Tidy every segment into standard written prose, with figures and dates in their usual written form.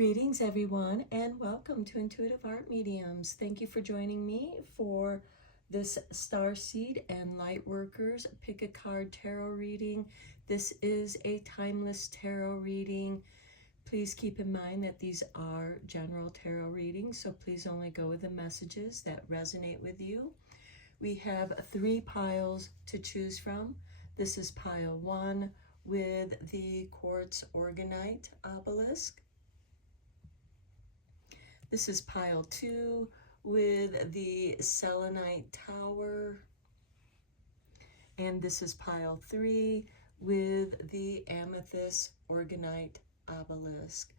Greetings, everyone, and welcome to Intuitive Art Mediums. Thank you for joining me for this Starseed and Lightworkers Pick a Card Tarot reading. This is a timeless tarot reading. Please keep in mind that these are general tarot readings, so please only go with the messages that resonate with you. We have 3 piles to choose from. This is pile 1 with the quartz orgonite obelisk. This is pile 2 with the selenite tower. And this is pile 3 with the amethyst orgonite obelisk.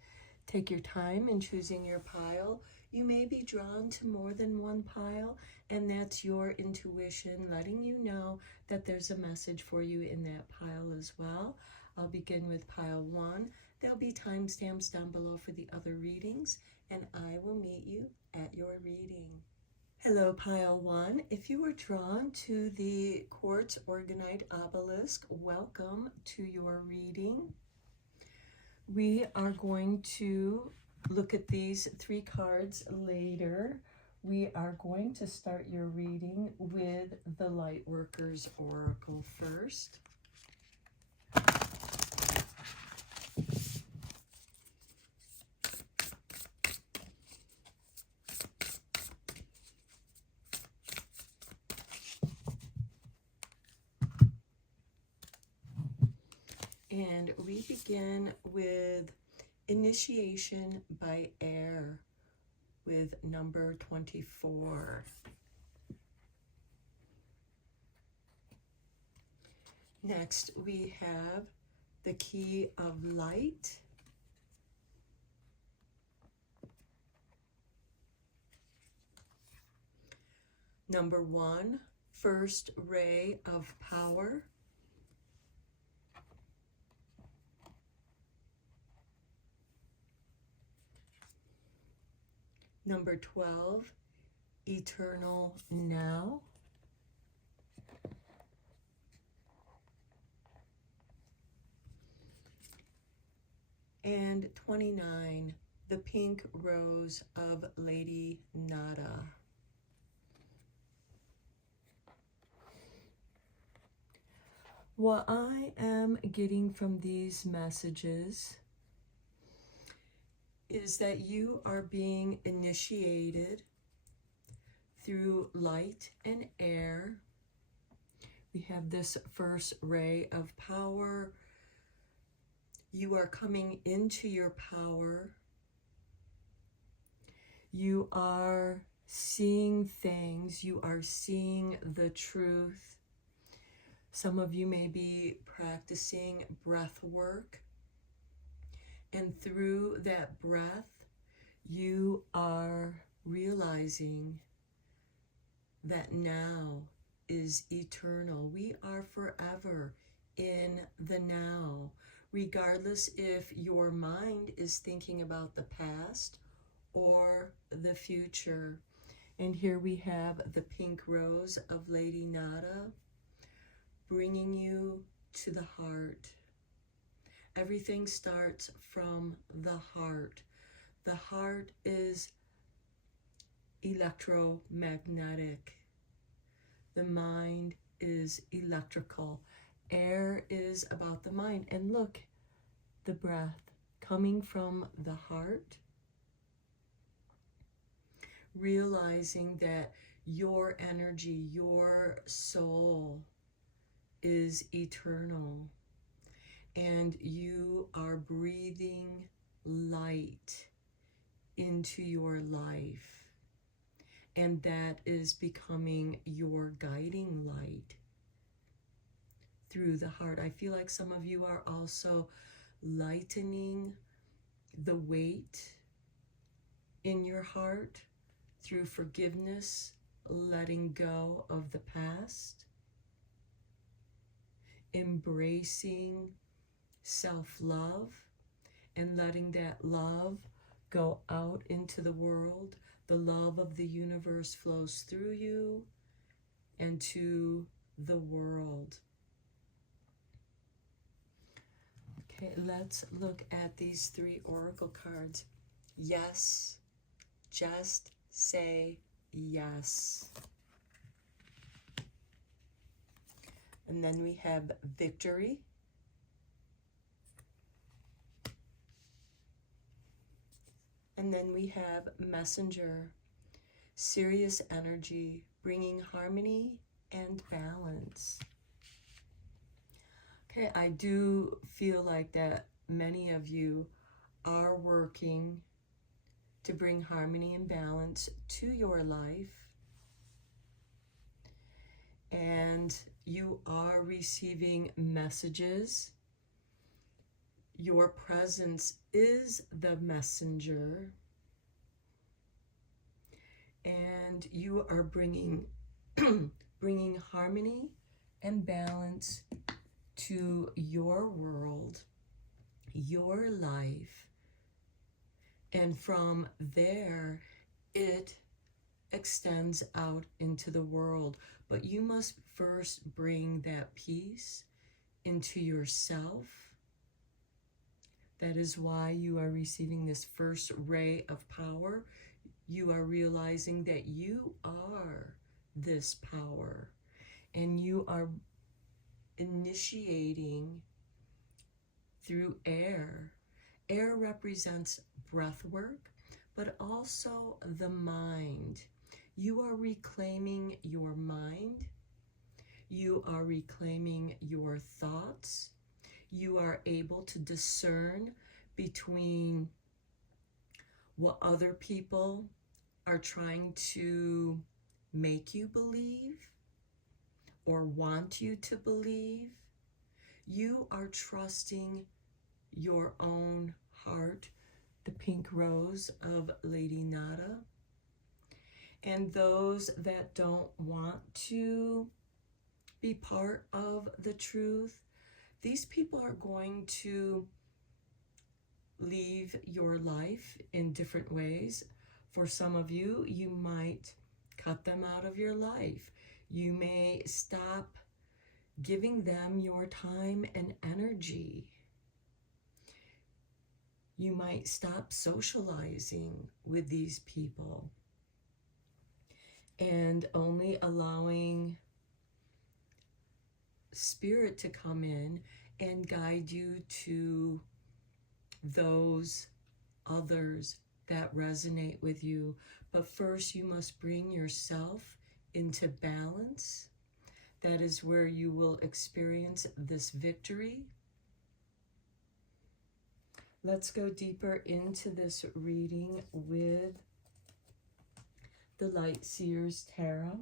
Take your time in choosing your pile. You may be drawn to more than one pile, and that's your intuition letting you know that there's a message for you in that pile as well. I'll begin with pile 1. There'll be timestamps down below for the other readings, and I will meet you at your reading. Hello, pile 1. If you were drawn to the quartz orgonite obelisk, welcome to your reading. We are going to look at these 3 cards later. We are going to start your reading with the Lightworkers Oracle first. And we begin with initiation by air with number 24. Next, we have the key of light. Number 1, first ray of power. Number 12, eternal now. And 29, the pink rose of Lady Nada. What I am getting from these messages is that you are being initiated through light and air. We have this first ray of power. You are coming into your power. You are seeing things. You are seeing the truth. Some of you may be practicing breath work. And through that breath, you are realizing that now is eternal. We are forever in the now, regardless if your mind is thinking about the past or the future. And here we have the pink rose of Lady Nada, bringing you to the heart. Everything starts from the heart. The heart is electromagnetic. The mind is electrical. Air is about the mind. And look, the breath coming from the heart, realizing that your energy, your soul is eternal. And you are breathing light into your life. And that is becoming your guiding light through the heart. I feel like some of you are also lightening the weight in your heart through forgiveness, letting go of the past, embracing self-love, and letting that love go out into the world. The love of the universe flows through you and to the world. Okay, let's look at these 3 oracle cards. Yes. Just say yes. And then we have victory. And then we have messenger, serious energy, bringing harmony and balance. Okay, I do feel like that many of you are working to bring harmony and balance to your life. And you are receiving messages. Your presence is the messenger. And you are bringing bringing harmony and balance to your world, your life. And from there, it extends out into the world. But you must first bring that peace into yourself. That is why you are receiving this first ray of power. You are realizing that you are this power, and you are initiating through air. Air represents breath work, but also the mind. You are reclaiming your mind. You are reclaiming your thoughts. You are able to discern between what other people are trying to make you believe or want you to believe. You are trusting your own heart, the pink rose of Lady Nada. And those that don't want to be part of the truth, these people are going to leave your life in different ways. For some of you, you might cut them out of your life. You may stop giving them your time and energy. You might stop socializing with these people and only allowing Spirit to come in and guide you to those others that resonate with you. But first, you must bring yourself into balance. That is where you will experience this victory. Let's go deeper into this reading with the Light Seers Tarot.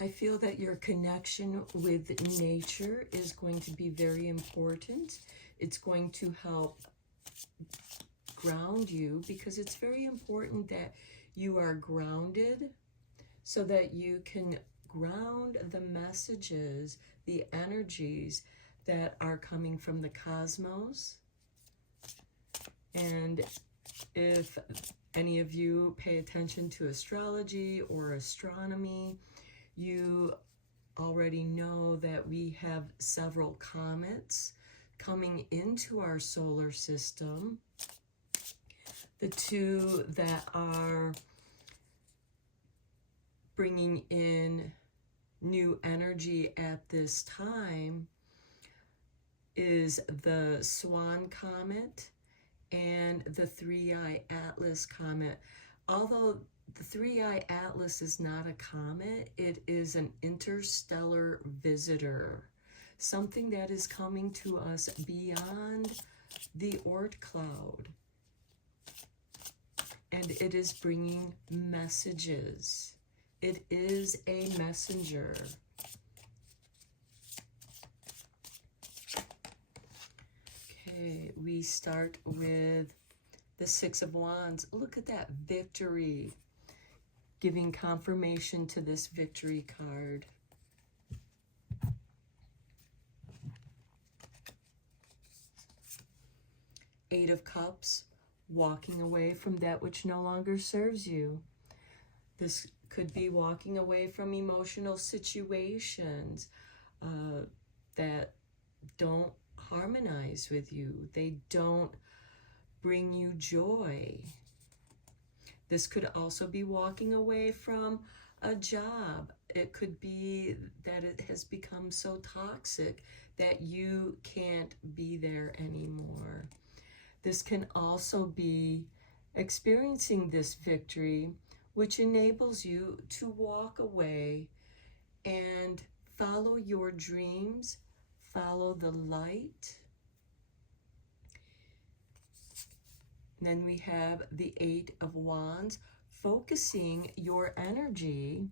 I feel that your connection with nature is going to be very important. It's going to help ground you, because it's very important that you are grounded so that you can ground the messages, the energies that are coming from the cosmos. And if any of you pay attention to astrology or astronomy, you already know that we have several comets coming into our solar system. The two that are bringing in new energy at this time is the Swan Comet and the Three-Eye Atlas Comet. Although the Three-Eye Atlas is not a comet, it is an interstellar visitor, something that is coming to us beyond the Oort cloud. And it is bringing messages. It is a messenger. Okay, we start with the Six of Wands. Look at that victory, giving confirmation to this victory card. Eight of Cups, walking away from that which no longer serves you. This could be walking away from emotional situations that don't harmonize with you. They don't bring you joy. This could also be walking away from a job. It could be that it has become so toxic that you can't be there anymore. This can also be experiencing this victory, which enables you to walk away and follow your dreams, follow the light. And then we have the Eight of Wands, focusing your energy,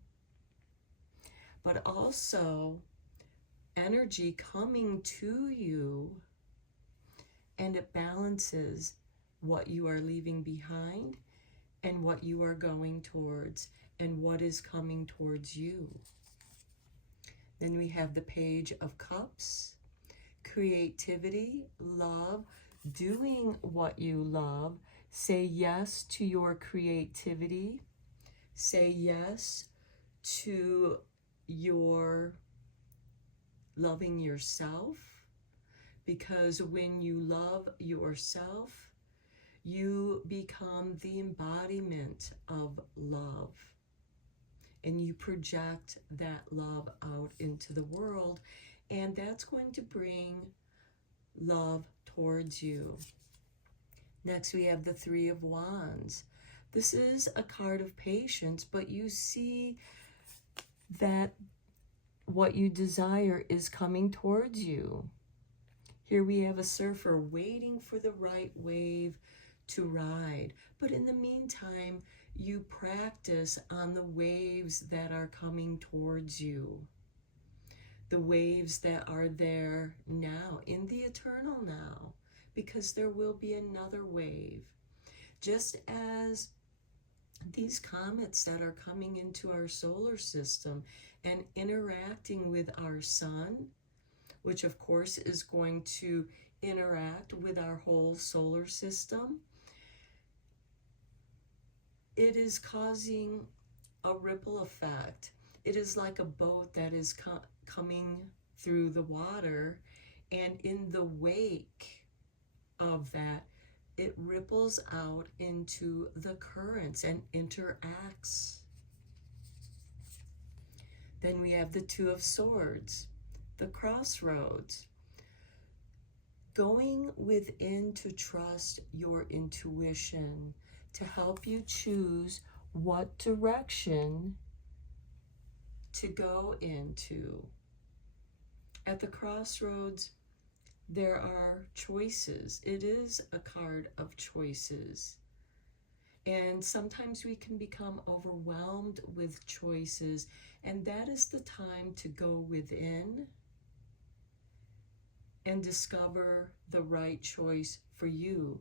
but also energy coming to you, and it balances what you are leaving behind and what you are going towards and what is coming towards you. Then we have the Page of Cups, creativity, love, doing what you love. Say yes to your creativity. Say yes to your loving yourself, because when you love yourself, you become the embodiment of love, and you project that love out into the world, and that's going to bring love towards you. Next, we have the Three of Wands. This is a card of patience, but you see that what you desire is coming towards you. Here we have a surfer waiting for the right wave to ride. But in the meantime, you practice on the waves that are coming towards you. The waves that are there now, in the eternal now, because there will be another wave. Just as these comets that are coming into our solar system and interacting with our sun, which of course is going to interact with our whole solar system, it is causing a ripple effect. It is like a boat that is coming through the water, and in the wake of that, it ripples out into the currents and interacts. Then we have the Two of Swords, the crossroads. Going within to trust your intuition to help you choose what direction to go into. At the crossroads, there are choices. It is a card of choices. And sometimes we can become overwhelmed with choices, and that is the time to go within and discover the right choice for you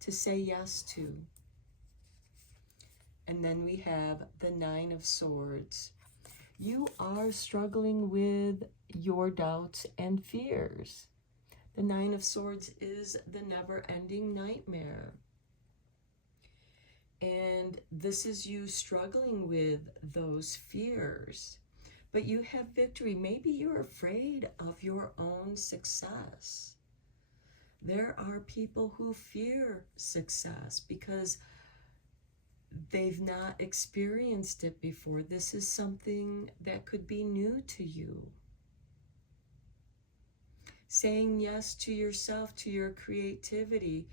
to say yes to. And then we have the Nine of Swords. You are struggling with your doubts and fears. The Nine of Swords is the never-ending nightmare. And this is you struggling with those fears. But you have victory. Maybe you're afraid of your own success. There are people who fear success because they've not experienced it before. This is something that could be new to you. Saying yes to yourself, to your creativity.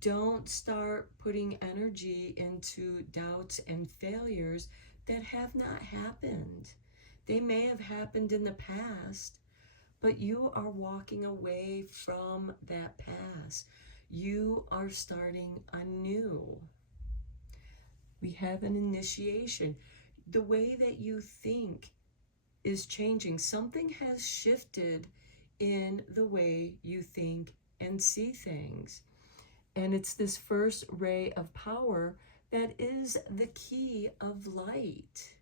Don't start putting energy into doubts and failures that have not happened. They may have happened in the past, but you are walking away from that past. You are starting anew. We have an initiation. The way that you think is changing. Something has shifted in the way you think and see things. And it's this first ray of power that is the key of light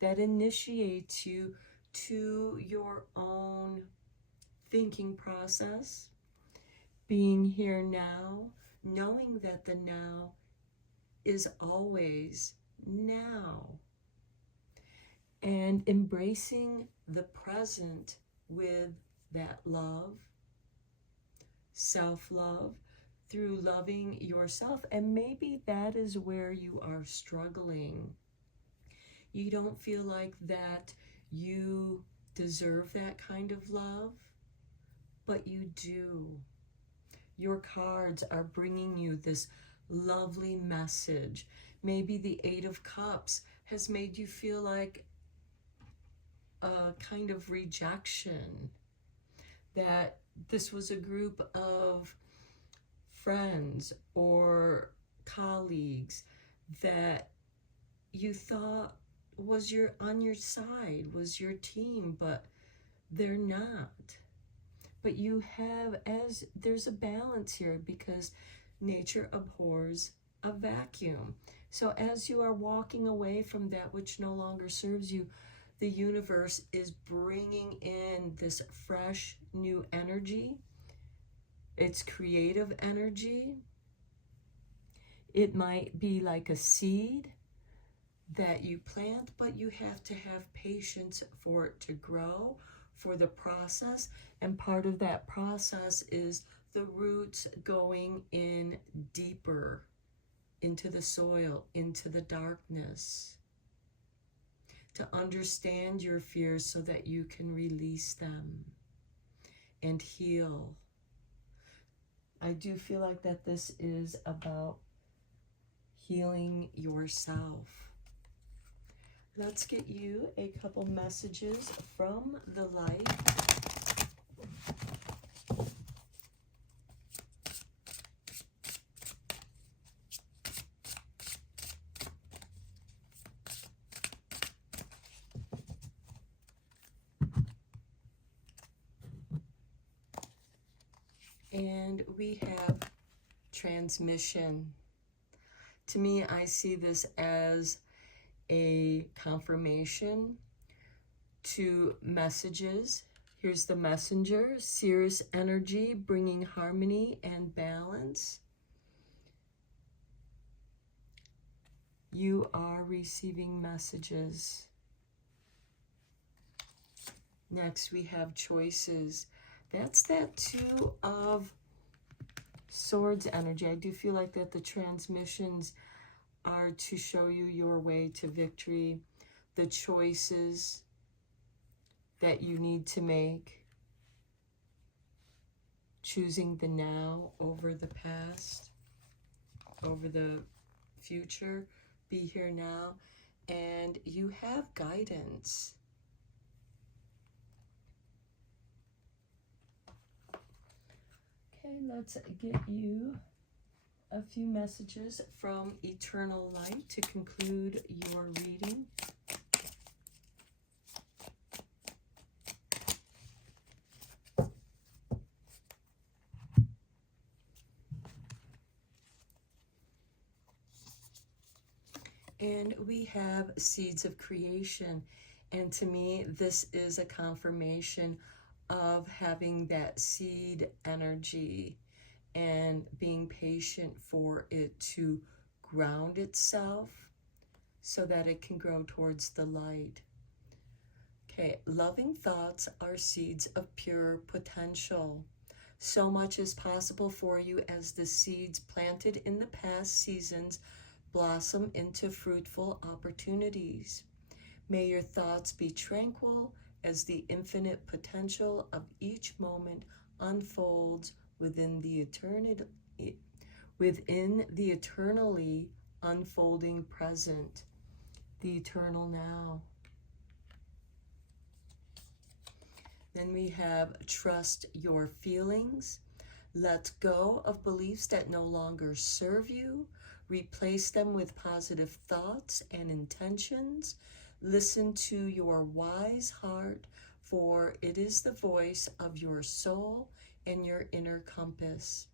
that initiates you to your own thinking process, being here now, knowing that the now is always now, and embracing the present with that love, self-love, through loving yourself. And maybe that is where you are struggling. You don't feel like that you deserve that kind of love, but you do. Your cards are bringing you this lovely message. Maybe the Eight of Cups has made you feel like a kind of rejection, that this was a group of friends or colleagues that you thought was on your side, was your team, but they're not. But you have, as there's a balance here, because nature abhors a vacuum. So as you are walking away from that which no longer serves you, the universe is bringing in this fresh new energy. It's creative energy. It might be like a seed that you plant, but you have to have patience for it to grow, for the process. And part of that process is the roots going in deeper into the soil, into the darkness, to understand your fears so that you can release them and heal. I do feel like that this is about healing yourself. Let's get you a couple messages from the light. And we have transmission. To me, I see this as a confirmation to messages. Here's the messenger, Cirrus energy, bringing harmony and balance. You are receiving messages. Next, we have choices. That's that Two of Swords energy. I do feel like that the transmissions are to show you your way to victory, the choices that you need to make, choosing the now over the past, over the future. Be here now, and you have guidance. Okay, let's get you a few messages from Eternal Light to conclude your reading. And we have Seeds of Creation. And to me, this is a confirmation of having that seed energy and being patient for it to ground itself so that it can grow towards the light. Okay, loving thoughts are seeds of pure potential. So much is possible for you as the seeds planted in the past seasons blossom into fruitful opportunities. May your thoughts be tranquil as the infinite potential of each moment unfolds within the eternally unfolding present, the eternal now. Then we have trust your feelings. Let go of beliefs that no longer serve you. Replace them with positive thoughts and intentions. Listen to your wise heart, for it is the voice of your soul and your inner compass.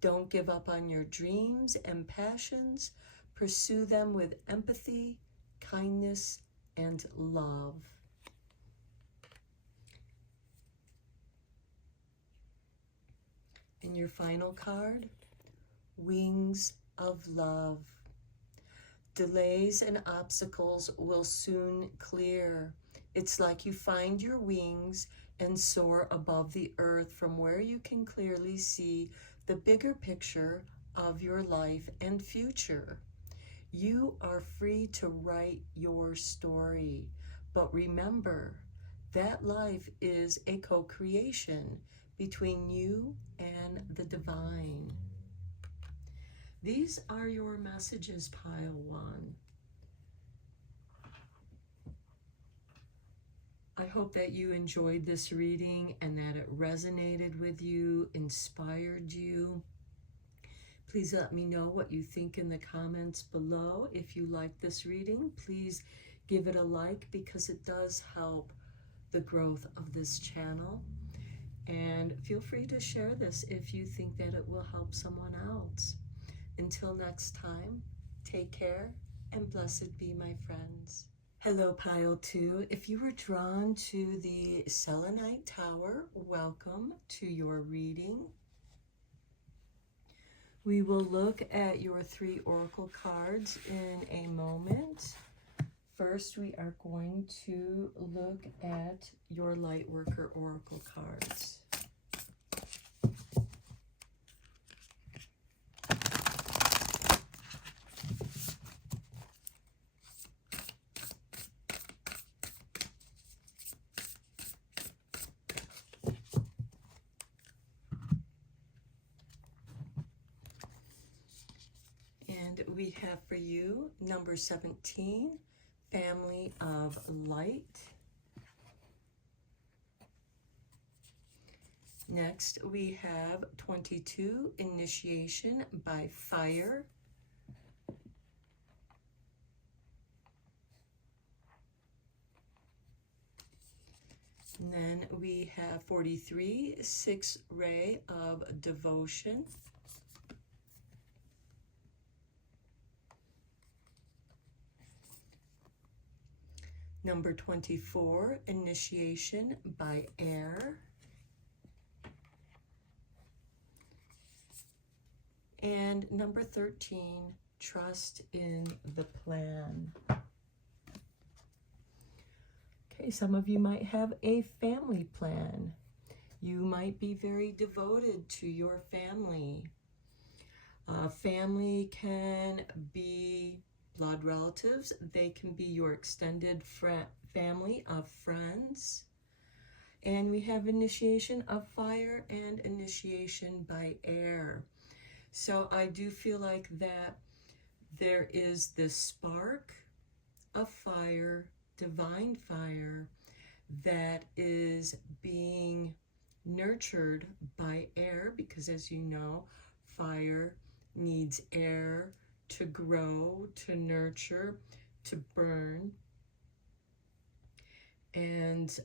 Don't give up on your dreams and passions. Pursue them with empathy, kindness, and love. And your final card, Wings of Love. Delays and obstacles will soon clear. It's like you find your wings and soar above the earth from where you can clearly see the bigger picture of your life and future. You are free to write your story, but remember that life is a co-creation between you and the divine. These are your messages, pile 1. I hope that you enjoyed this reading and that it resonated with you, inspired you. Please let me know what you think in the comments below. If you like this reading, please give it a like because it does help the growth of this channel. And feel free to share this if you think that it will help someone else. Until next time, take care and blessed be, my friends. Hello, pile 2. If you were drawn to the Selenite Tower, welcome to your reading. We will look at your 3 oracle cards in a moment. First, we are going to look at your Lightworker oracle cards. And we have for you number 17, Family of Light. Next, we have 22, Initiation by Fire. And then we have 43, 6 Ray of Devotion. Number 24, Initiation by Air. And number 13, Trust in the Plan. Okay, some of you might have a family plan. You might be very devoted to your family. Family can be blood relatives. They can be your extended family of friends. And we have initiation of fire and initiation by air. So I do feel like that there is this spark of fire, divine fire, that is being nurtured by air, because as you know, fire needs air to grow, to nurture, to burn. And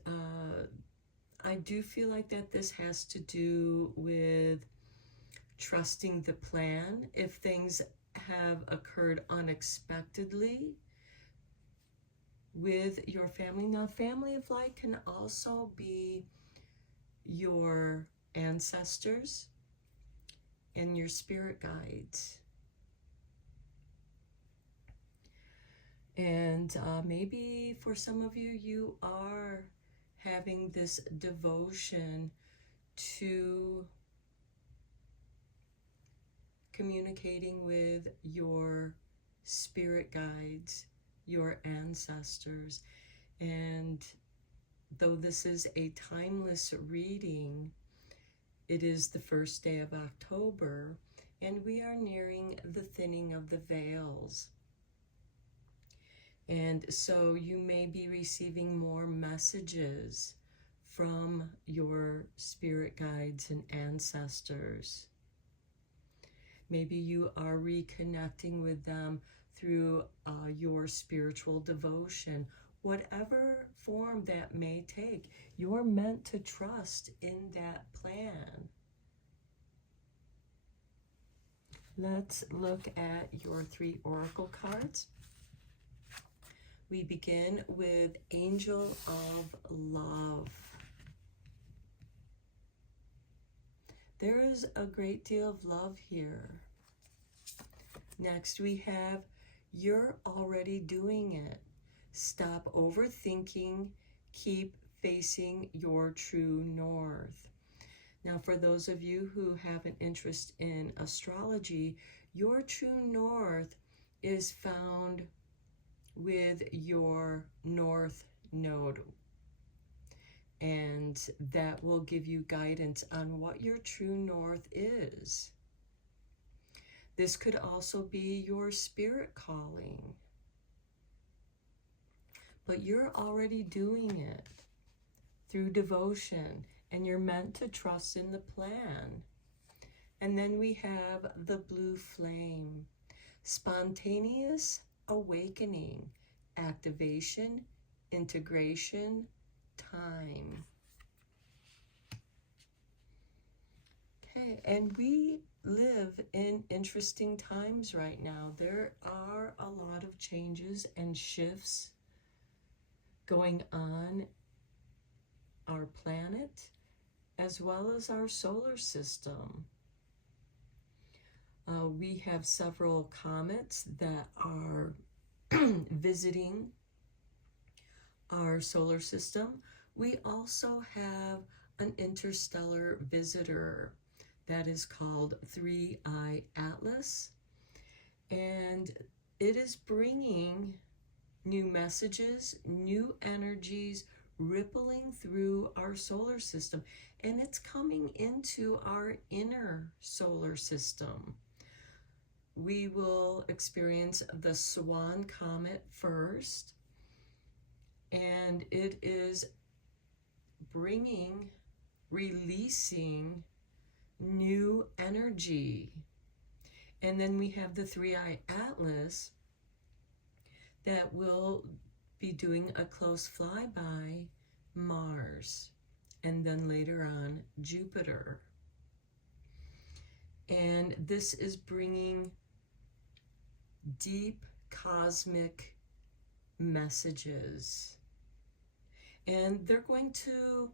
I do feel like that this has to do with trusting the plan. If things have occurred unexpectedly with your family. Now, family of light can also be your ancestors and your spirit guides. And maybe for some of you, you are having this devotion to communicating with your spirit guides, your ancestors. And though this is a timeless reading, it is the first day of October, and we are nearing the thinning of the veils. And so you may be receiving more messages from your spirit guides and ancestors. Maybe you are reconnecting with them through your spiritual devotion. Whatever form that may take, you're meant to trust in that plan. Let's look at your 3 oracle cards. We begin with Angel of Love. There is a great deal of love here. Next we have, you're already doing it. Stop overthinking. Keep facing your true north. Now, for those of you who have an interest in astrology, your true north is found with your north node. And that will give you guidance on what your true north is. This could also be your spirit calling. But you're already doing it through devotion, and you're meant to trust in the plan. And then we have the blue flame. Spontaneous awakening, activation, integration, time. Okay, and we live in interesting times right now. There are a lot of changes and shifts going on our planet as well as our solar system. We have several comets that are visiting our solar system. We also have an interstellar visitor that is called 3I Atlas, and it is bringing new messages, new energies, rippling through our solar system, and it's coming into our inner solar system. We will experience the Swan Comet first, and it is releasing new energy. And then we have the 3I Atlas that will be doing a close flyby Mars, and then later on Jupiter. And this is bringing deep cosmic messages. And they're going to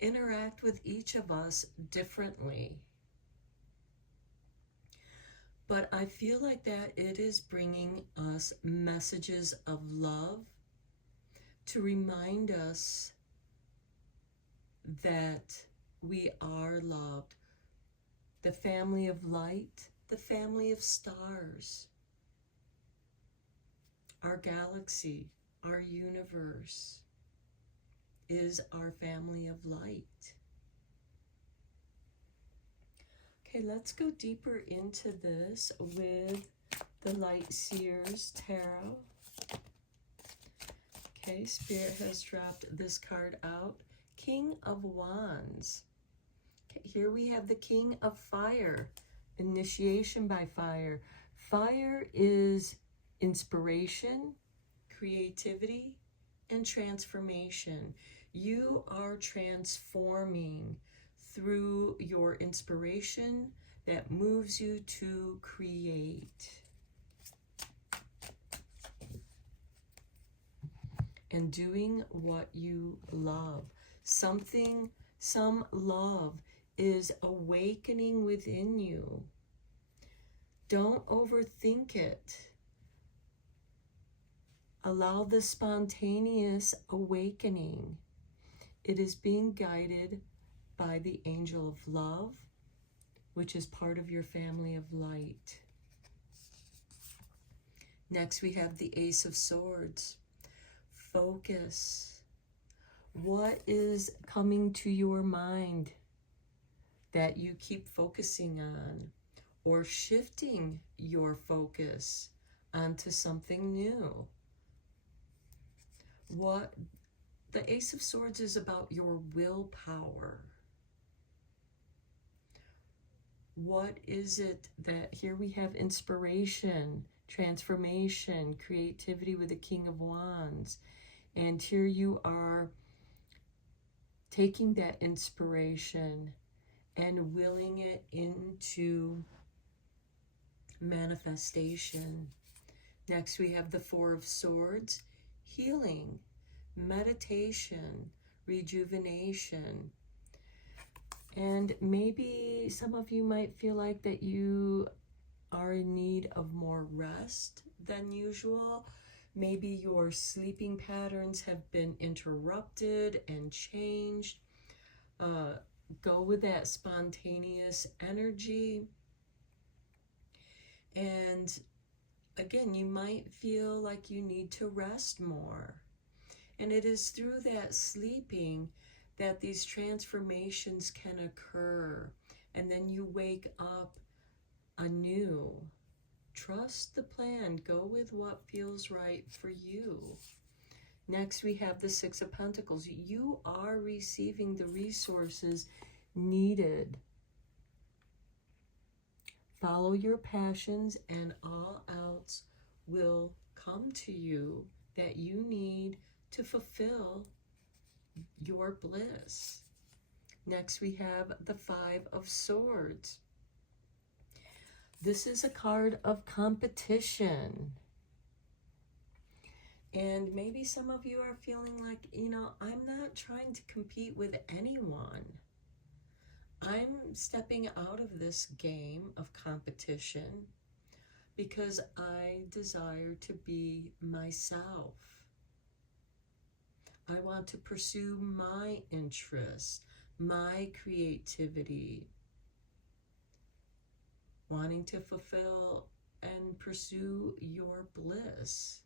interact with each of us differently. But I feel like that it is bringing us messages of love to remind us that we are loved. The family of light, the family of stars, our galaxy, our universe is our family of light. Okay, let's go deeper into this with the Light Seers Tarot. Okay, Spirit has dropped this card out. King of Wands. Okay, here we have the King of Fire. Initiation by fire. Fire is inspiration, creativity, and transformation. You are transforming through your inspiration that moves you to create. And doing what you love. Some love is awakening within you. Don't overthink it. Allow the spontaneous awakening. It is being guided by the angel of love, which is part of your family of light. Next, we have the Ace of Swords. Focus. What is coming to your mind that you keep focusing on, or shifting your focus onto something new? What the Ace of Swords is about your willpower. What is it that, here we have inspiration, transformation, creativity with the King of Wands. And here you are taking that inspiration and willing it into manifestation. Next, we have the Four of Swords, healing, meditation, rejuvenation. And maybe some of you might feel like that you are in need of more rest than usual. Maybe your sleeping patterns have been interrupted and changed. Go with that spontaneous energy. And again, you might feel like you need to rest more. And it is through that sleeping that these transformations can occur. And then you wake up anew. Trust the plan. Go with what feels right for you. Next, we have the Six of Pentacles. You are receiving the resources needed. Follow your passions and all else will come to you that you need to fulfill your bliss. Next, we have the Five of Swords. This is a card of competition. And maybe some of you are feeling like, I'm not trying to compete with anyone. I'm stepping out of this game of competition because I desire to be myself. I want to pursue my interests, my creativity, wanting to fulfill and pursue your bliss.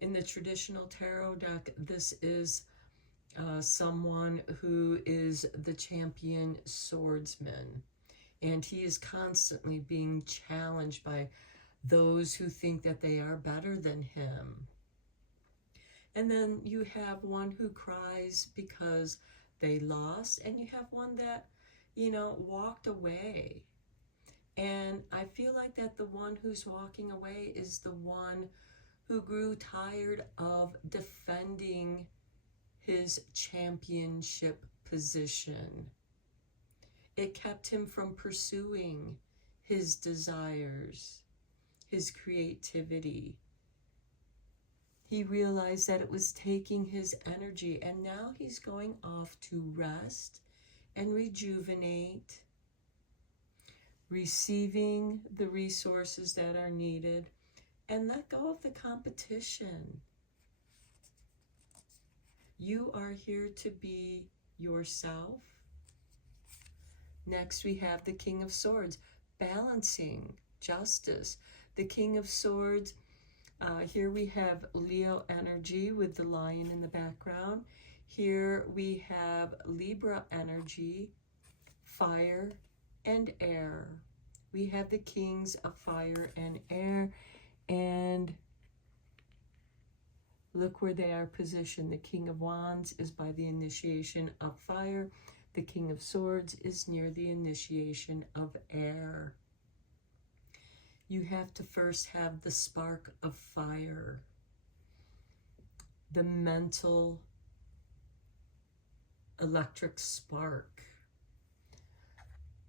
In the traditional tarot deck, this is someone who is the champion swordsman, and he is constantly being challenged by those who think that they are better than him. And then you have one who cries because they lost, and you have one that, walked away. And I feel like that the one who's walking away is the one who grew tired of defending his championship position. It kept him from pursuing his desires, his creativity. He realized that it was taking his energy, and now he's going off to rest and rejuvenate, receiving the resources that are needed, and let go of the competition. You are here to be yourself. Next, we have the King of Swords, balancing justice. The King of Swords, here we have Leo energy with the lion in the background. Here we have Libra energy, fire and air. We have the kings of fire and air, and look where they are positioned. The King of Wands is by the initiation of fire. The King of Swords is near the initiation of air. You have to first have the spark of fire, the mental electric spark.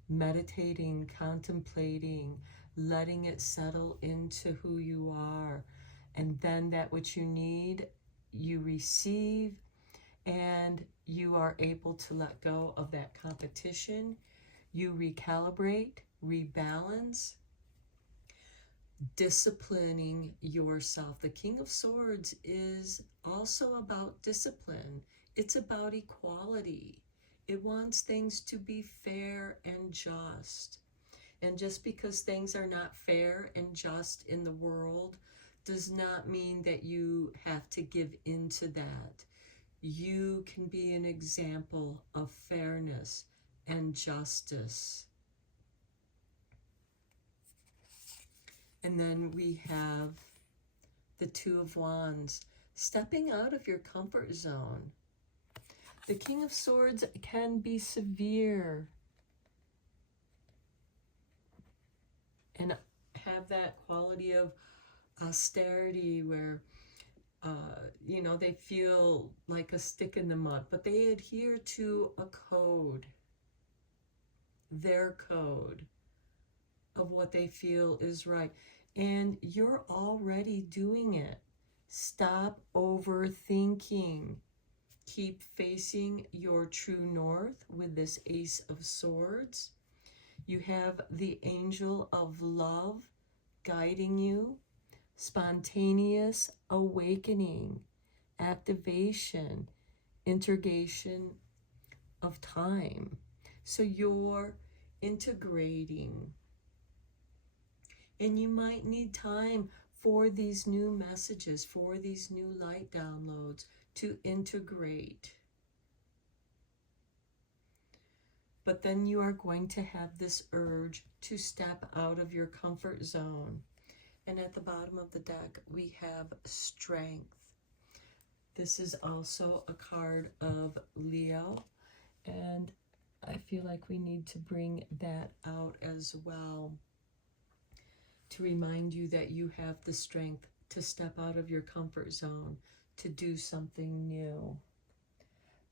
Meditating, contemplating, letting it settle into who you are. And then that which you need, you receive, and you are able to let go of that competition. You recalibrate, rebalance, disciplining yourself. The King of Swords is also about discipline. It's about equality. It wants things to be fair and just. And just because things are not fair and just in the world does not mean that you have to give into that. You can be an example of fairness and justice. And then we have the Two of Wands, stepping out of your comfort zone. The King of Swords can be severe and have that quality of austerity where, they feel like a stick in the mud, but they adhere to a code, their code of what they feel is right. And you're already doing it. Stop overthinking. Keep facing your true north with this Ace of Swords. You have the Angel of Love guiding you. Spontaneous awakening, activation, integration of time. So you're integrating. And you might need time for these new messages, for these new light downloads to integrate. But then you are going to have this urge to step out of your comfort zone. And at the bottom of the deck, we have Strength. This is also a card of Leo, and I feel like we need to bring that out as well to remind you that you have the strength to step out of your comfort zone, to do something new.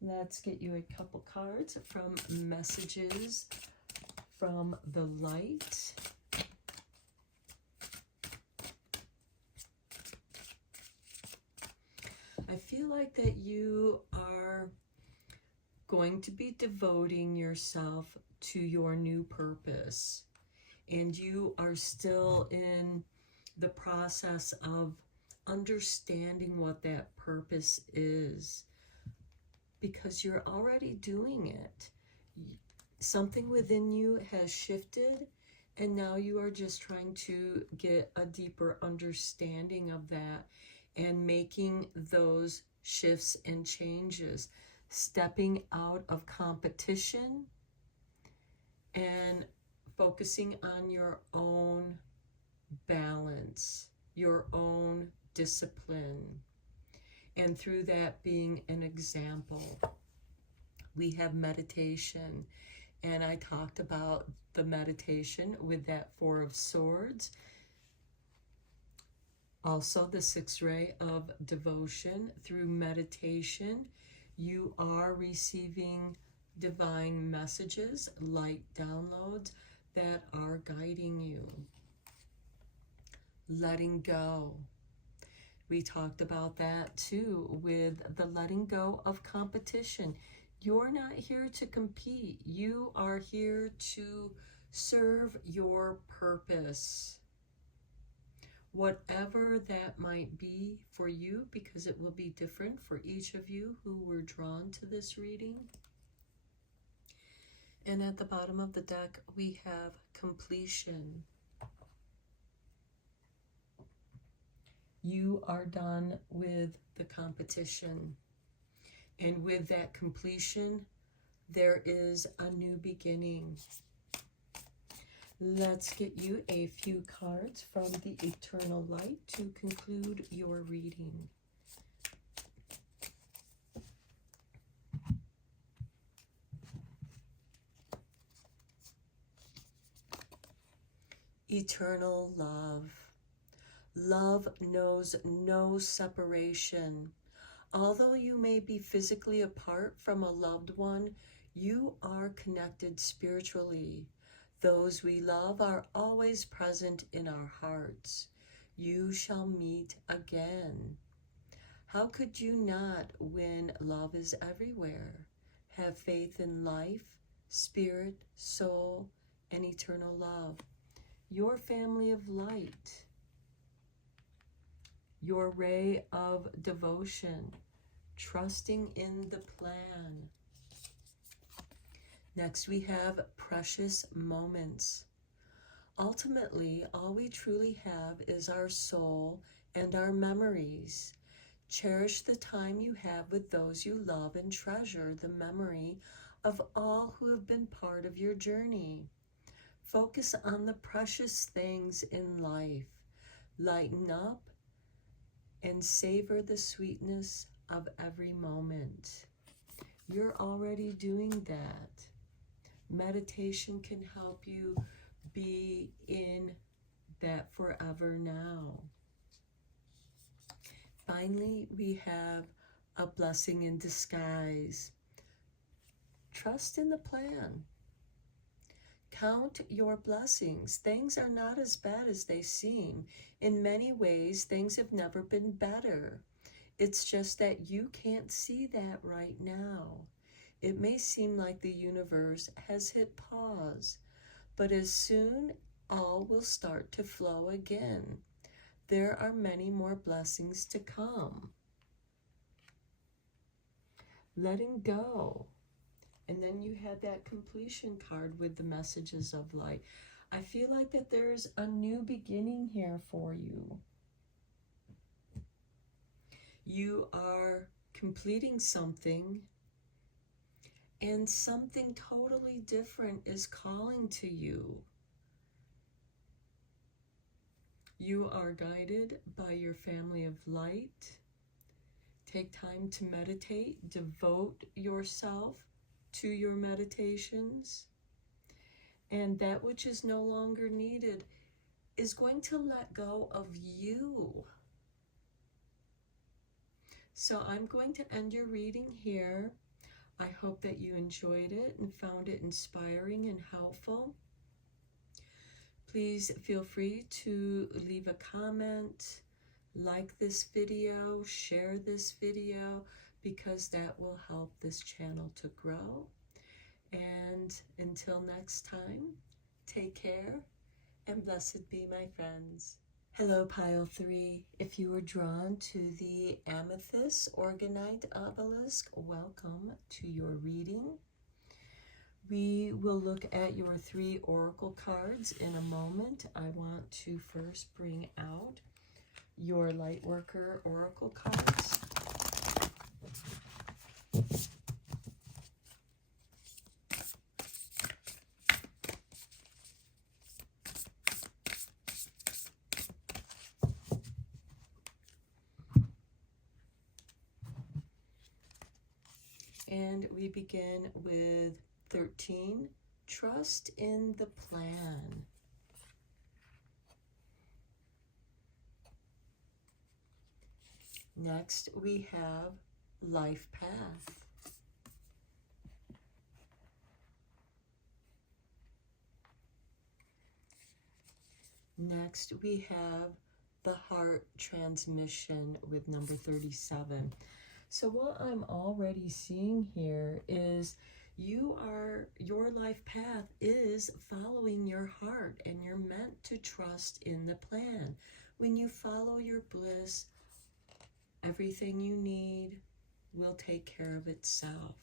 Let's get you a couple cards from Messages from the Light. I feel like that you are going to be devoting yourself to your new purpose, and you are still in the process of understanding what that purpose is, because you're already doing it. Something within you has shifted, and now you are just trying to get a deeper understanding of that and making those shifts and changes, stepping out of competition and focusing on your own balance, your own discipline, and through that being an example. We have meditation, and I talked about the meditation with that Four of Swords. Also, the sixth ray of devotion. Through meditation, you are receiving divine messages, light downloads that are guiding you. Letting go. We talked about that too with the letting go of competition. You're not here to compete. You are here to serve your purpose. Whatever that might be for you, because it will be different for each of you who were drawn to this reading. And at the bottom of the deck, we have completion. You are done with the competition. And with that completion, there is a new beginning. Let's get you a few cards from the Eternal Light to conclude your reading. Eternal love. Love knows no separation. Although you may be physically apart from a loved one, you are connected spiritually. Those we love are always present in our hearts. You shall meet again. How could you not when love is everywhere? Have faith in life, spirit, soul, and eternal love. Your family of light. Your ray of devotion. Trusting in the plan. Next, we have precious moments. Ultimately, all we truly have is our soul and our memories. Cherish the time you have with those you love and treasure the memory of all who have been part of your journey. Focus on the precious things in life. Lighten up and savor the sweetness of every moment. You're already doing that. Meditation can help you be in that forever now. Finally, we have a blessing in disguise. Trust in the plan. Count your blessings. Things are not as bad as they seem. In many ways, things have never been better. It's just that you can't see that right now. It may seem like the universe has hit pause, but as soon all will start to flow again. There are many more blessings to come. Letting go. And then you had that completion card with the messages of light. I feel like that there's a new beginning here for you. You are completing something, and something totally different is calling to you. You are guided by your family of light. Take time to meditate. Devote yourself to your meditations. And that which is no longer needed is going to let go of you. So I'm going to end your reading here. I hope that you enjoyed it and found it inspiring and helpful. Please feel free to leave a comment, like this video, share this video, because that will help this channel to grow. And until next time, take care and blessed be, my friends. Hello, Pile 3. If you were drawn to the Amethyst Orgonite Obelisk, welcome to your reading. We will look at your 3 oracle cards in a moment. I want to first bring out your Lightworker oracle cards. And we begin with 13, trust in the plan. Next, we have life path. Next, we have the heart transmission with number 37. So what I'm already seeing here is your life path is following your heart, and you're meant to trust in the plan. When you follow your bliss, everything you need will take care of itself.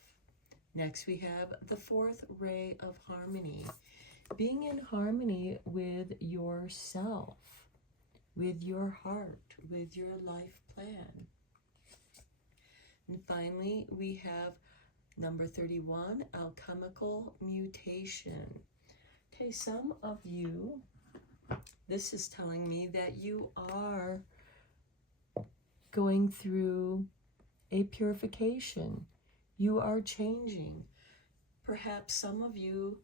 Next, we have the 4th ray of harmony. Being in harmony with yourself, with your heart, with your life plan. And finally, we have number 31, alchemical mutation. Okay, some of you, this is telling me that you are going through a purification. You are changing. Perhaps some of you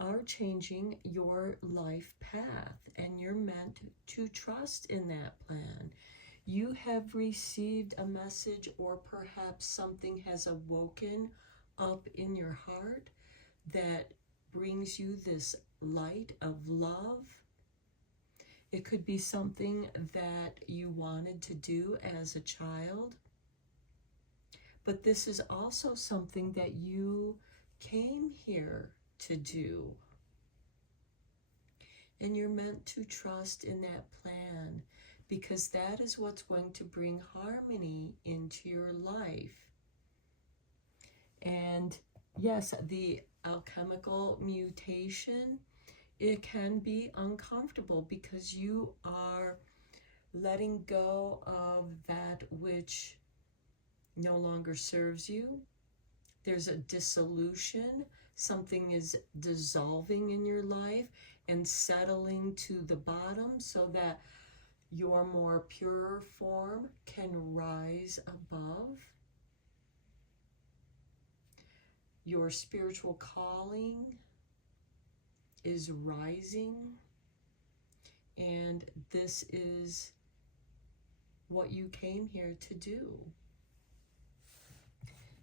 are changing your life path, and you're meant to trust in that plan. You have received a message, or perhaps something has awoken up in your heart that brings you this light of love. It could be something that you wanted to do as a child, but this is also something that you came here to do. And you're meant to trust in that plan, because that is what's going to bring harmony into your life. And yes, the alchemical mutation, it can be uncomfortable because you are letting go of that which no longer serves you. There's a dissolution. Something is dissolving in your life and settling to the bottom so that your more pure form can rise above. Your spiritual calling is rising, and this is what you came here to do.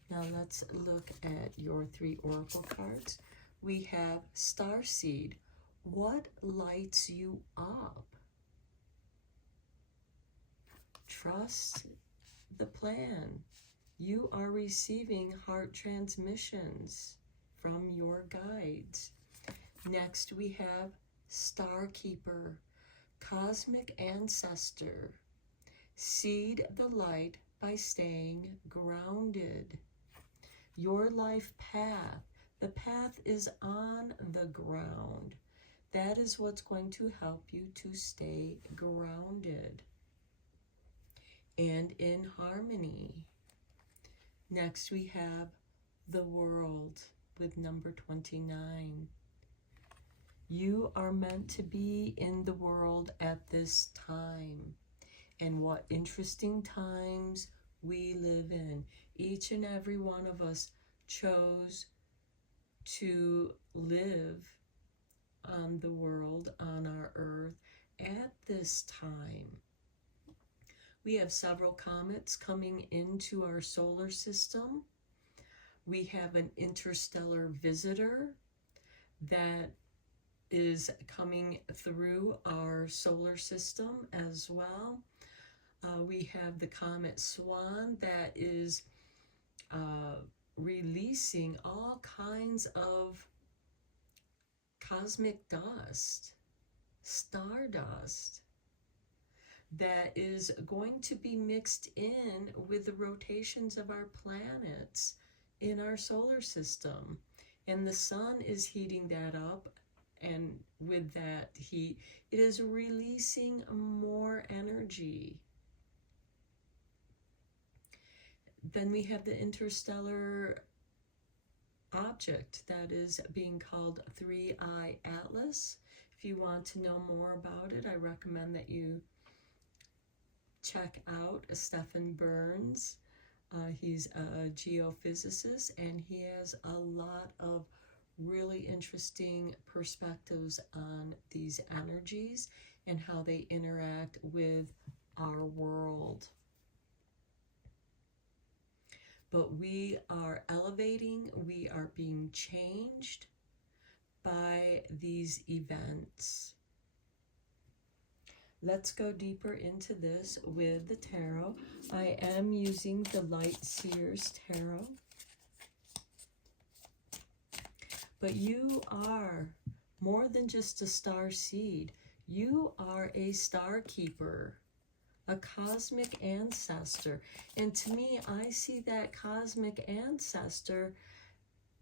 Now let's look at your 3 oracle cards. We have Starseed. What lights you up? Trust the plan. You are receiving heart transmissions from your guides. Next, we have Star Keeper, Cosmic Ancestor. Seed the light by staying grounded. Your life path, the path is on the ground. That is what's going to help you to stay grounded and in harmony. Next, we have the World with number 29. You are meant to be in the world at this time. And what interesting times we live in. Each and every one of us chose to live on the world, on our earth, at this time. We have several comets coming into our solar system. We have an interstellar visitor that is coming through our solar system as well. We have the comet Swan that is releasing all kinds of cosmic dust, stardust, that is going to be mixed in with the rotations of our planets in our solar system. And the sun is heating that up, and with that heat, it is releasing more energy. Then we have the interstellar object that is being called 3I Atlas. If you want to know more about it, I recommend that you check out Stephen Burns. He's a geophysicist, and he has a lot of really interesting perspectives on these energies and how they interact with our world. But we are elevating, we are being changed by these events. Let's go deeper into this with the tarot. I am using the Light Seers Tarot. But you are more than just a star seed. You are a star keeper, a cosmic ancestor. And to me, I see that cosmic ancestor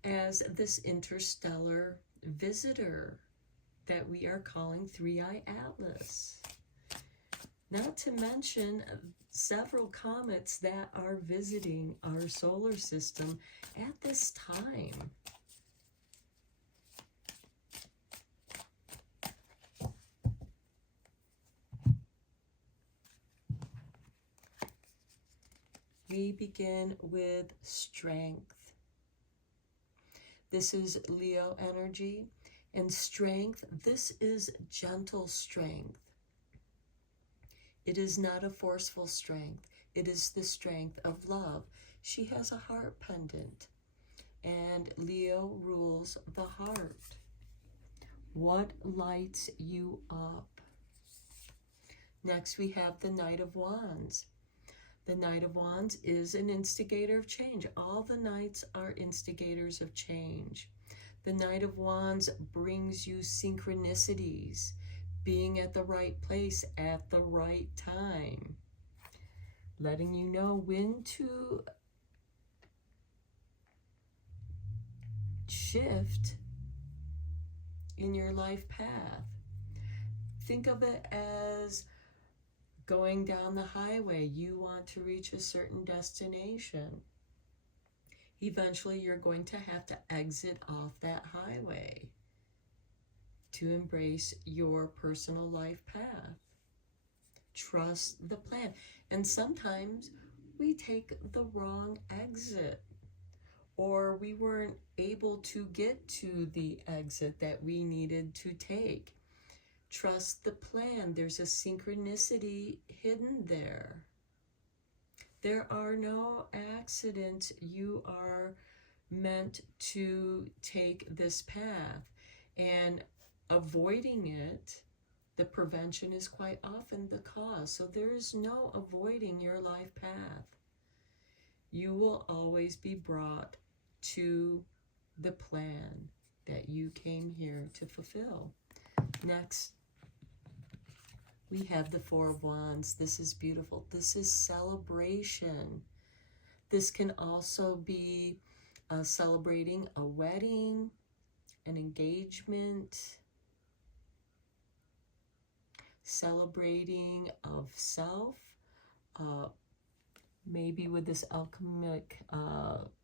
as this interstellar visitor that we are calling 3I Atlas. Not to mention several comets that are visiting our solar system at this time. We begin with strength. This is Leo energy. And strength, this is gentle strength. It is not a forceful strength. It is the strength of love. She has a heart pendant, and Leo rules the heart. What lights you up? Next, we have the Knight of Wands. The Knight of Wands is an instigator of change. All the knights are instigators of change. The Knight of Wands brings you synchronicities, being at the right place at the right time, letting you know when to shift in your life path. Think of it as going down the highway. You want to reach a certain destination. Eventually, you're going to have to exit off that highway to embrace your personal life path. Trust the plan. And sometimes we take the wrong exit, or we weren't able to get to the exit that we needed to take. Trust the plan. There's a synchronicity hidden there. There are no accidents. You are meant to take this path, and avoiding it, the prevention is quite often the cause. So there is no avoiding your life path. You will always be brought to the plan that you came here to fulfill. Next, we have the Four of Wands. This is beautiful. This is celebration. This can also be celebrating a wedding, an engagement, celebrating of self, maybe with this alchemic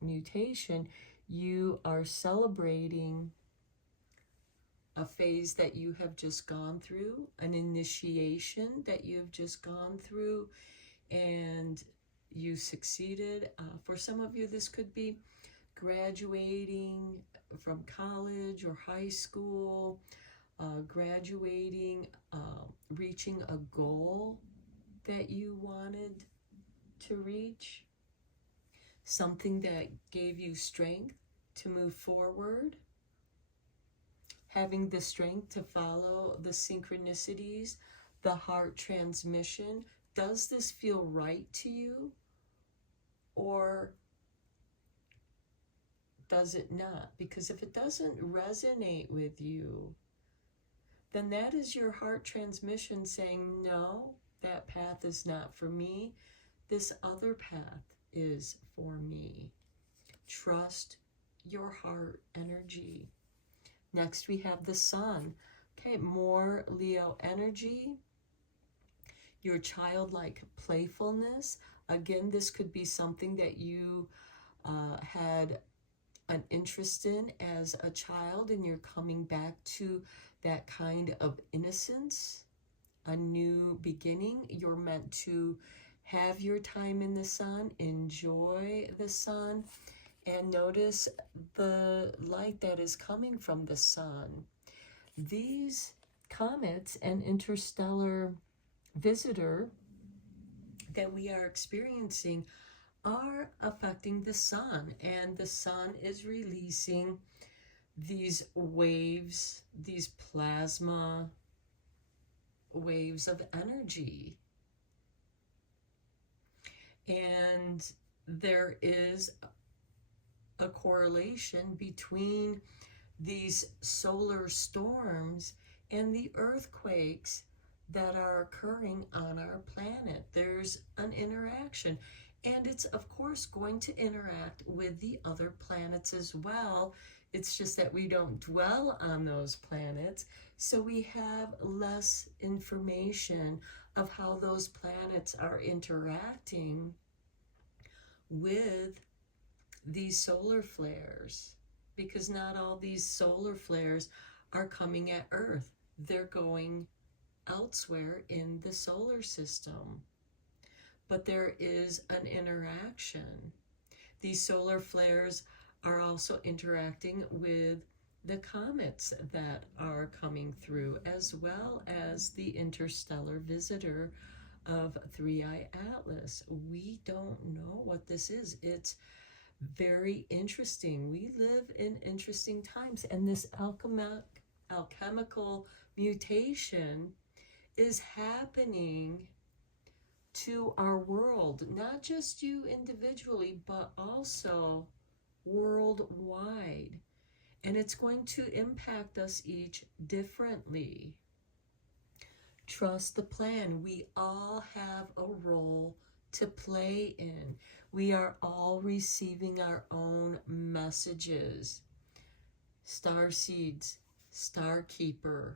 mutation, you are celebrating a phase that you have just gone through, an initiation that you have just gone through, and you succeeded. For some of you, this could be graduating from college or high school, graduating, reaching a goal that you wanted to reach, something that gave you strength to move forward, having the strength to follow the synchronicities, the heart transmission. Does this feel right to you, or does it not? Because if it doesn't resonate with you, then that is your heart transmission saying, no, that path is not for me. This other path is for me. Trust your heart energy. Next, we have the Sun. Okay, more Leo energy. Your childlike playfulness. Again, this could be something that you had an interest in as a child, and you're coming back to that kind of innocence, a new beginning. You're meant to have your time in the sun, enjoy the sun, and notice the light that is coming from the sun. These comets and interstellar visitor that we are experiencing are affecting the sun, and the sun is releasing these waves, these plasma waves of energy. And there is a correlation between these solar storms and the earthquakes that are occurring on our planet. There's an interaction, and it's of course going to interact with the other planets as well. It's just that we don't dwell on those planets, so we have less information of how those planets are interacting with these solar flares, because not all these solar flares are coming at Earth. They're going elsewhere in the solar system. But there is an interaction. These solar flares are also interacting with the comets that are coming through, as well as the interstellar visitor of Three-Eye Atlas. We don't know what this is. It's very interesting. We live in interesting times, and this alchemical mutation is happening to our world, not just you individually, but also worldwide. And it's going to impact us each differently. Trust the plan. We all have a role to play in. We are all receiving our own messages. Starseeds, Starkeeper,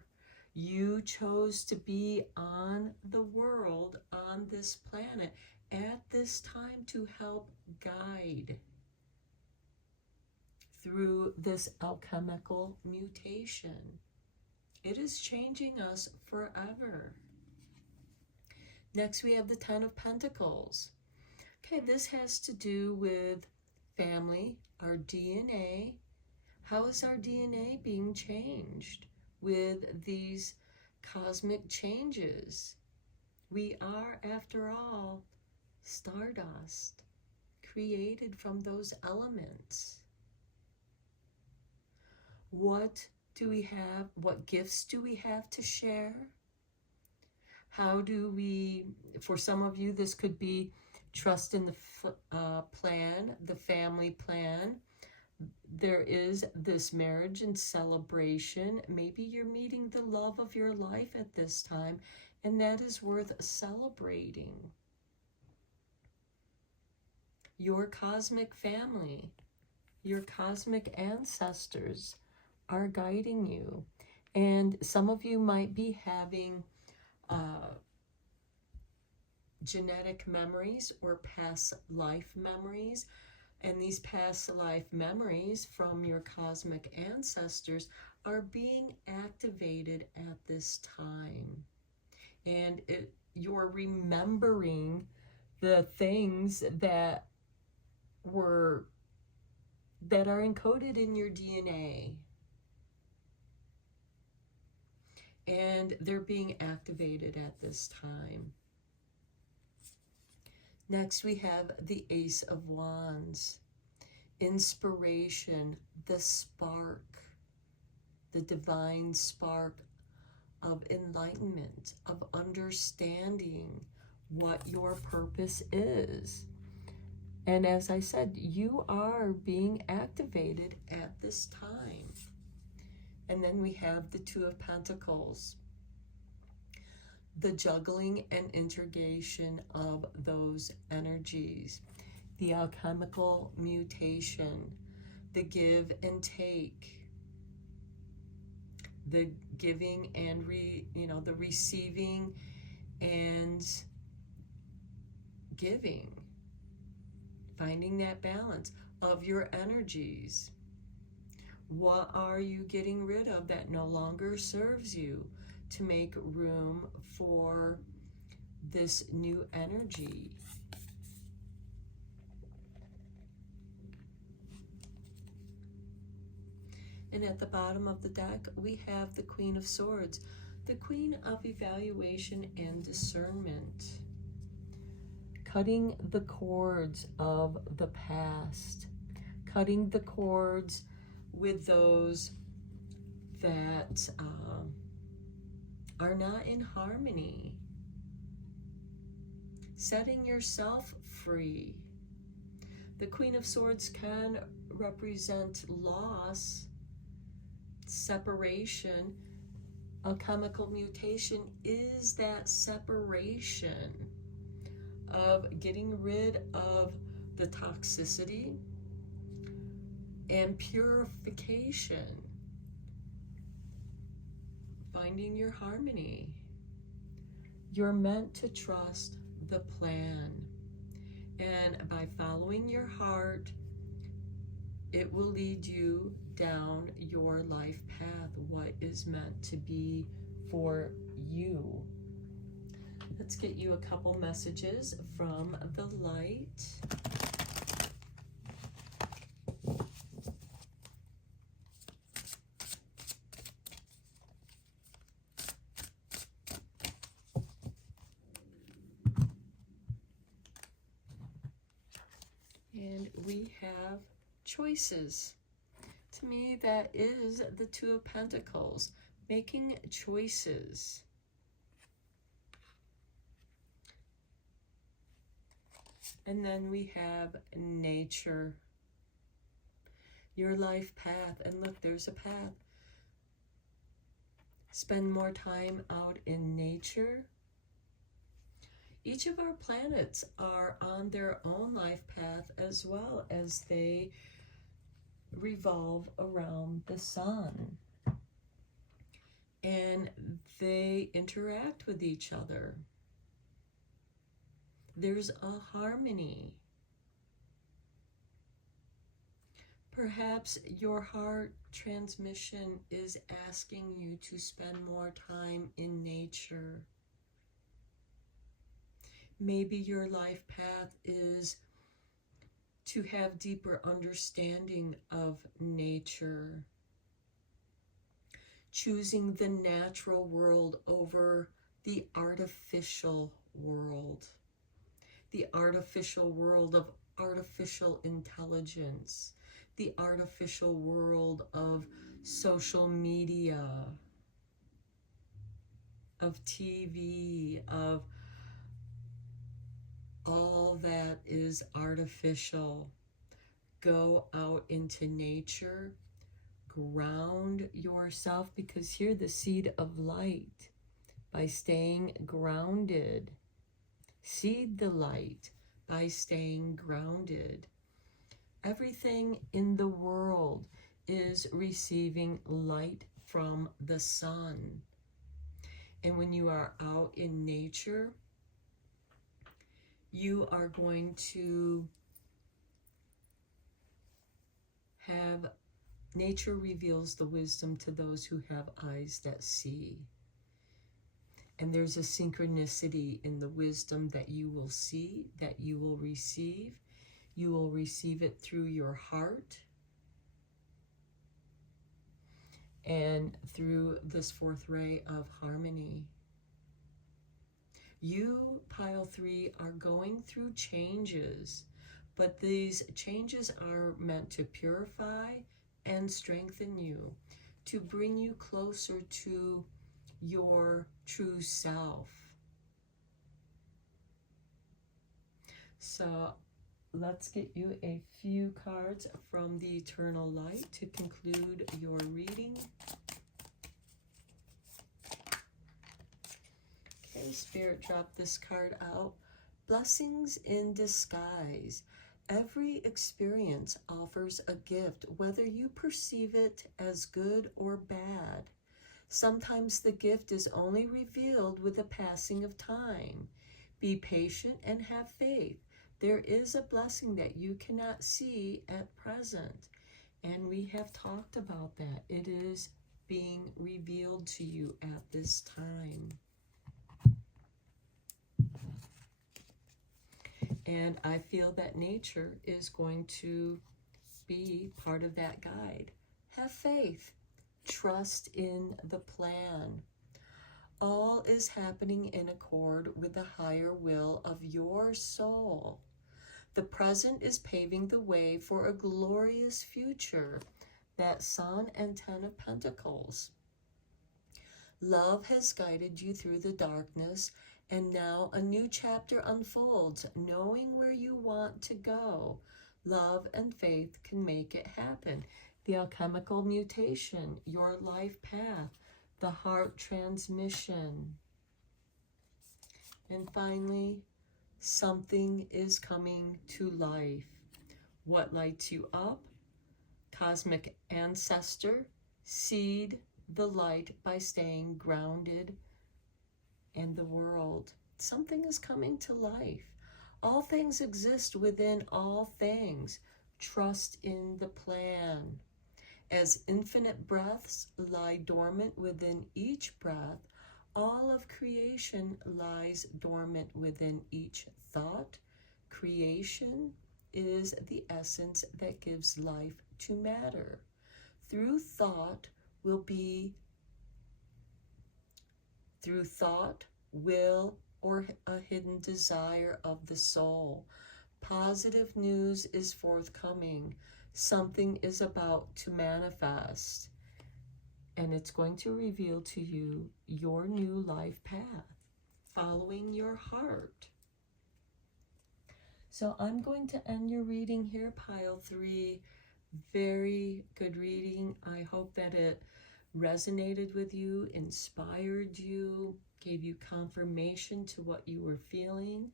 you chose to be on the world, on this planet, at this time to help guide through this alchemical mutation. It is changing us forever. Next, we have the Ten of Pentacles. Okay, this has to do with family, our DNA. How is our DNA being changed with these cosmic changes? We are, after all, stardust, created from those elements. What do we have? What gifts do we have to share? How do we, for some of you, this could be Trust in the plan, the family plan. There is this marriage and celebration. Maybe you're meeting the love of your life at this time, and that is worth celebrating. Your cosmic family, your cosmic ancestors are guiding you. And some of you might be having genetic memories or past life memories. And these past life memories from your cosmic ancestors are being activated at this time. And you're remembering the things that are encoded in your DNA. And they're being activated at this time. Next, we have the Ace of Wands. Inspiration, the spark, the divine spark of enlightenment, of understanding what your purpose is. And as I said, you are being activated at this time. And then we have the Two of Pentacles. The juggling and integration of those energies, the alchemical mutation, the give and take, the giving and the receiving and giving, finding that balance of your energies. What are you getting rid of that no longer serves you, to make room for this new energy? And at the bottom of the deck, we have the Queen of Swords, the Queen of Evaluation and Discernment. Cutting the cords of the past, cutting the cords with those that are not in harmony. Setting yourself free. The Queen of Swords can represent loss, separation. A chemical mutation is that separation of getting rid of the toxicity and purification. Finding your harmony. You're meant to trust the plan. And by following your heart, it will lead you down your life path, what is meant to be for you. Let's get you a couple messages from the light. And we have choices. To me, that is the Two of Pentacles, making choices. And then we have nature, your life path. And look, there's a path. Spend more time out in nature. Each of our planets are on their own life path as well, as they revolve around the sun. And they interact with each other. There's a harmony. Perhaps your heart transmission is asking you to spend more time in nature. Maybe your life path is to have deeper understanding of nature. Choosing the natural world over the artificial world. The artificial world of artificial intelligence. The artificial world of social media, of TV, of All that is artificial. Go out into nature, ground yourself, because here the seed of light, by staying grounded. Seed the light by staying grounded. Everything in the world is receiving light from the sun. And when you are out in nature, you are going to have, nature reveals the wisdom to those who have eyes that see. And there's a synchronicity in the wisdom that you will see, that you will receive. You will receive it through your heart and through this fourth ray of harmony. You, pile 3, are going through changes, but these changes are meant to purify and strengthen you, to bring you closer to your true self. So let's get you a few cards from the Eternal Light to conclude your reading. Okay, Spirit, drop this card out. Blessings in disguise. Every experience offers a gift, whether you perceive it as good or bad. Sometimes the gift is only revealed with the passing of time. Be patient and have faith. There is a blessing that you cannot see at present. And we have talked about that. It is being revealed to you at this time. And I feel that nature is going to be part of that guide. Have faith. Trust in the plan. All is happening in accord with the higher will of your soul. The present is paving the way for a glorious future. That Sun and 10 of Pentacles. Love has guided you through the darkness, and now a new chapter unfolds, knowing where you want to go. Love and faith can make it happen. The alchemical mutation, your life path, the heart transmission. And finally, something is coming to life. What lights you up? Cosmic ancestor, seed the light by staying grounded in the world. Something is coming to life. All things exist within all things. Trust in the plan. As infinite breaths lie dormant within each breath, all of creation lies dormant within each thought. Creation is the essence that gives life to matter. Through thought, will, or a hidden desire of the soul. Positive news is forthcoming. Something is about to manifest, and it's going to reveal to you your new life path, following your heart. So I'm going to end your reading here, pile 3. Very good reading. I hope that it resonated with you, inspired you, gave you confirmation to what you were feeling.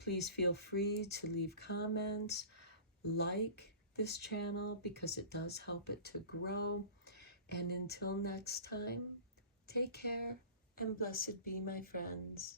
Please feel free to leave comments, like this channel, because it does help it to grow. And until next time, take care and blessed be, my friends.